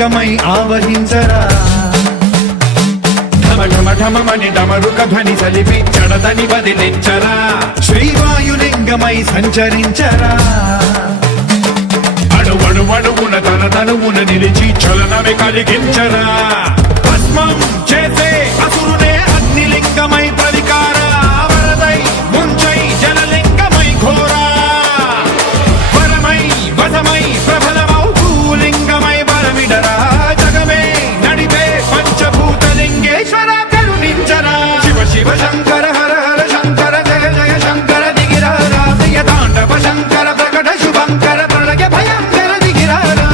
లింగమై ఆవహించరా ఢమఢమని డమరుక ధ్వని సలిపి చడదని వదిలించరా శ్రీవాయులింగమై సంచరించరా అణువణువున తన తనువున నిలిచి చలనమే కలిగించరా భస్మం చేసే అసురునే అగ్నిలింగమై ప్రవికార వరదై ముంచై జలలింగమై ఘోరా వరమై వసమై ప్రబలమౌ భూలింగమై బలమిడరా జగమే నడిపే పంచభూతలింగేశ్వర కరుణించరా శివ శివ శంకర హర హర శంకర జయ జయ శంకర దిగిరారా ప్రియ తాండవ శంకర ప్రకట శుభంకర ప్రళయ భయంకర దిగిరారా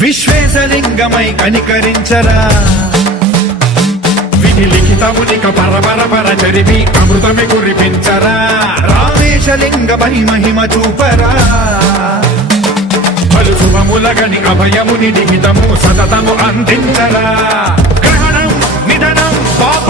విశ్వేశలింగమై కనికరించరా విధి లిఖితమునిక పరపర చరివి అమృతమి కురిపించరా రామేశలింగమై మహిమ చూపరా పలు శుభములగని అభయముని లిఖితము సతతము అందించరా గ్రహణం నిధనం పాప